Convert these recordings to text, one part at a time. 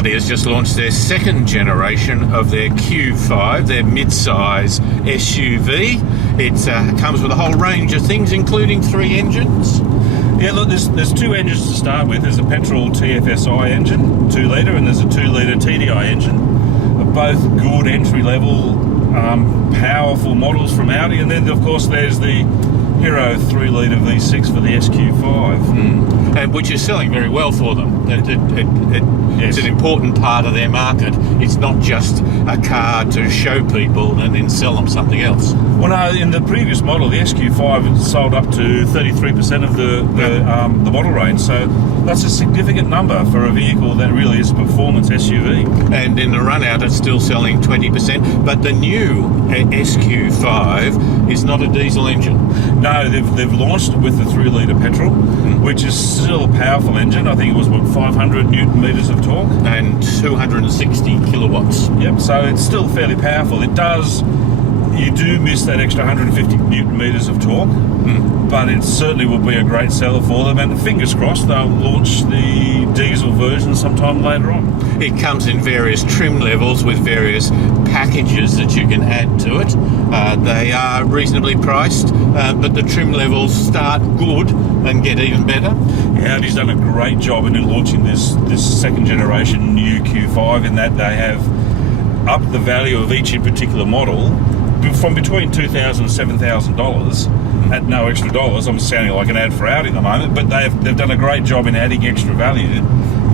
Audi has just launched their second generation of their Q5, their mid-size SUV. It comes with a whole range of things, including 3 engines. Yeah, look, there's 2 engines to start with. There's a petrol TFSI engine, 2 litre, and there's a 2 litre TDI engine. They're both good entry-level, powerful models from Audi. And then, of course, there's the Hero 3 litre V6 for the SQ5. And which is selling very well for them. Yes. It's an important part of their market. It's not just a car to show people and then sell them something else. Well, no, in the previous model, the SQ5 sold up to 33% of the model range, so that's a significant number for a vehicle that really is a performance SUV. And in the run-out, it's still selling 20%, but the new SQ5 is not a diesel engine. No, they've launched it with the 3 litre petrol, which is still a powerful engine. I think it was, 500 newton metres of torque? And 260 kilowatts. Yep, so it's still fairly powerful. You do miss that extra 150 newton metres of torque, but it certainly will be a great seller for them, and fingers crossed they'll launch the diesel version sometime later on. It comes in various trim levels with various packages that you can add to it. They are reasonably priced, but the trim levels start good and get even better. Yeah, Audi's done a great job in launching this second generation new Q5, in that they have upped the value of each in particular model from between $2,000 and $7,000 at no extra dollars. I'm sounding like an ad for Audi at the moment, but they've done a great job in adding extra value,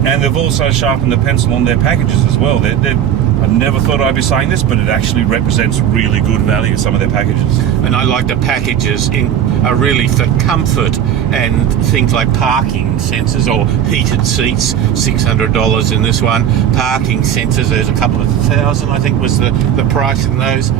and they've also sharpened the pencil on their packages as well. I never thought I'd be saying this, but it actually represents really good value, some of their packages. And I like the packages are really for comfort and things like parking sensors or heated seats, $600 in this one. Parking sensors, there's a couple of thousand, I think was the price in those.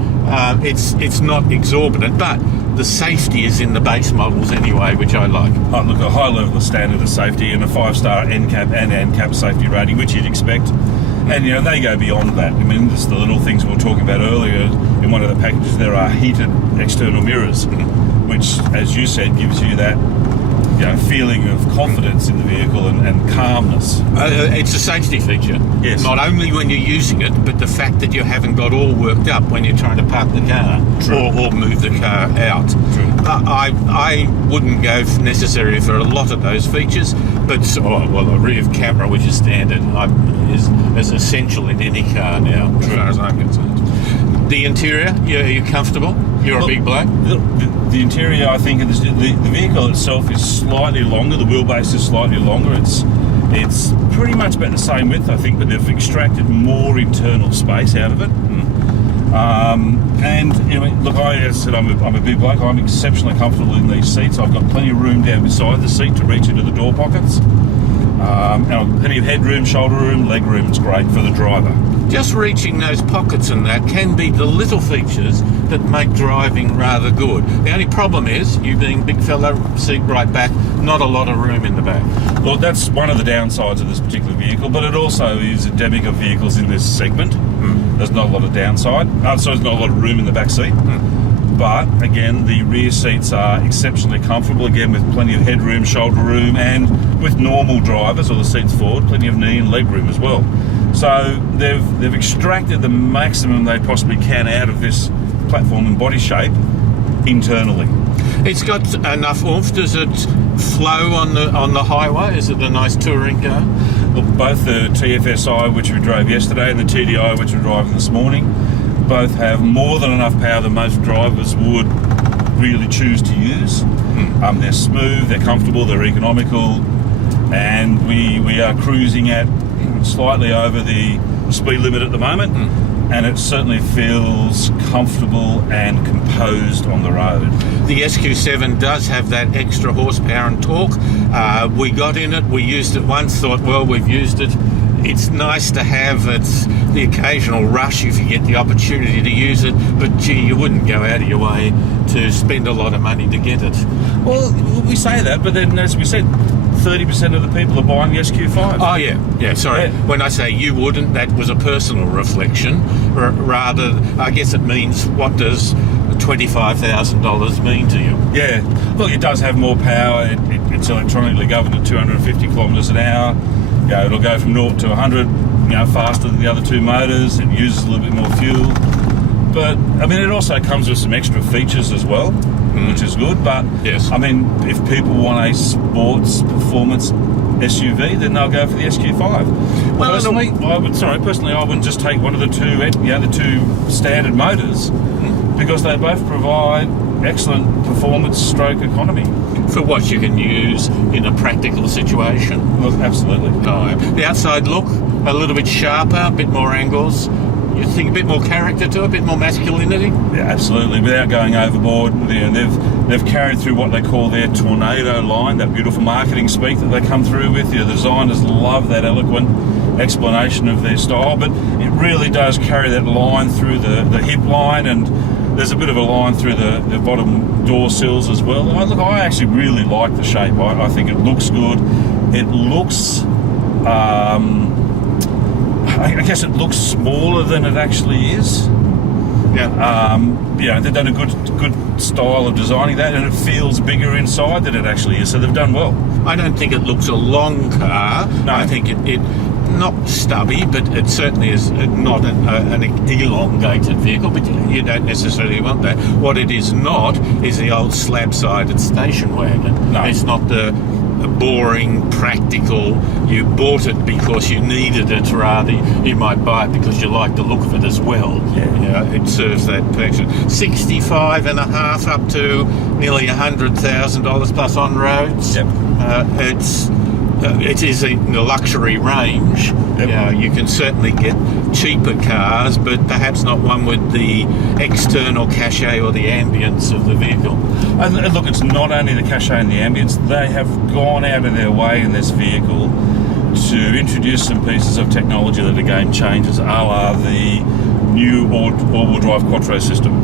It's not exorbitant, but the safety is in the base models anyway, which I like. Oh, look, a high level of standard of safety and a 5-star NCAP and ANCAP safety rating, which you'd expect. And, they go beyond that. I mean, just the little things we were talking about earlier. In one of the packages, there are heated external mirrors, which, as you said, gives you that feeling of confidence in the vehicle and calmness. It's a safety feature. Yes. Not only when you're using it, but the fact that you haven't got all worked up when you're trying to park the car or move the car out. True. I wouldn't go necessarily for a lot of those features, but a rear camera, which is standard, is essential in any car now, as far as I'm concerned. The interior, you're comfortable? You're a big bloke? The interior, I think, the vehicle itself is slightly longer. The wheelbase is slightly longer. It's pretty much about the same width, I think, but they've extracted more internal space out of it. And look, as I said, I'm a big bloke. I'm exceptionally comfortable in these seats. I've got plenty of room down beside the seat to reach into the door pockets. And I've got plenty of headroom, shoulder room, leg room. It's great for the driver. Just reaching those pockets and that can be the little features that make driving rather good. The only problem is, you being big fella, seat right back, not a lot of room in the back. Well, that's one of the downsides of this particular vehicle, but it also is endemic of vehicles in this segment. There's not a lot of downside, so there's not a lot of room in the back seat. But again, the rear seats are exceptionally comfortable, again with plenty of headroom, shoulder room, and with normal drivers or the seats forward, plenty of knee and leg room as well. So they've extracted the maximum they possibly can out of this platform and body shape internally. It's got enough oomph. Does it flow on the highway? Is it a nice touring car? Look, both the TFSI, which we drove yesterday, and the TDI, which we're driving this morning, both have more than enough power that most drivers would really choose to use. They're smooth, they're comfortable, they're economical, and we are cruising at slightly over the speed limit at the moment, and it certainly feels comfortable and composed on the road. The SQ7 does have that extra horsepower and torque. We got in it, we used it once, thought, well, we've used it. It's nice to have the occasional rush if you get the opportunity to use it, but gee, you wouldn't go out of your way to spend a lot of money to get it. Well, we say that, but then as we said, 30% of the people are buying the SQ5. Oh yeah, sorry. Yeah. When I say you wouldn't, that was a personal reflection. Rather, I guess it means, what does $25,000 mean to you? Yeah, look, it does have more power. It's electronically governed at 250 kilometres an hour. It'll go from 0 to 100 faster than the other two motors. It uses a little bit more fuel. But, I mean, it also comes with some extra features as well, which is good. But, Yes. I mean, if people want a sports performance SUV, then they'll go for the SQ5. Well, personally, I wouldn't just take one of the two, the two standard motors, because they both provide excellent performance stroke economy. For what you can use in a practical situation. Well, absolutely. The outside look, a little bit sharper, a bit more angles. You think a bit more character to it, a bit more masculinity? Yeah, absolutely. Without going overboard, they've carried through what they call their tornado line, that beautiful marketing speak that they come through with. The designers love that eloquent explanation of their style, but it really does carry that line through the hip line, and there's a bit of a line through the bottom door sills as well. I actually really like the shape. I think it looks good. It looks... I guess it looks smaller than it actually is. Yeah. They've done a good style of designing that, and it feels bigger inside than it actually is. So they've done well. I don't think it looks a long car. No. I think it not stubby, but it certainly is not an elongated vehicle, but you don't necessarily want that. What it is not is the old slab-sided station wagon. No. It's not the boring, practical, you bought it because you needed it, rather you might buy it because you like the look of it as well. Yeah. It serves that function. 65 and a half up to nearly $100,000 plus on roads. Yep. It is in the luxury range. Yep. You can certainly get cheaper cars, but perhaps not one with the external cachet or the ambience of the vehicle. And look, it's not only the cachet and the ambience. They have gone out of their way in this vehicle to introduce some pieces of technology that are game changers, a la the new all-wheel drive quattro system.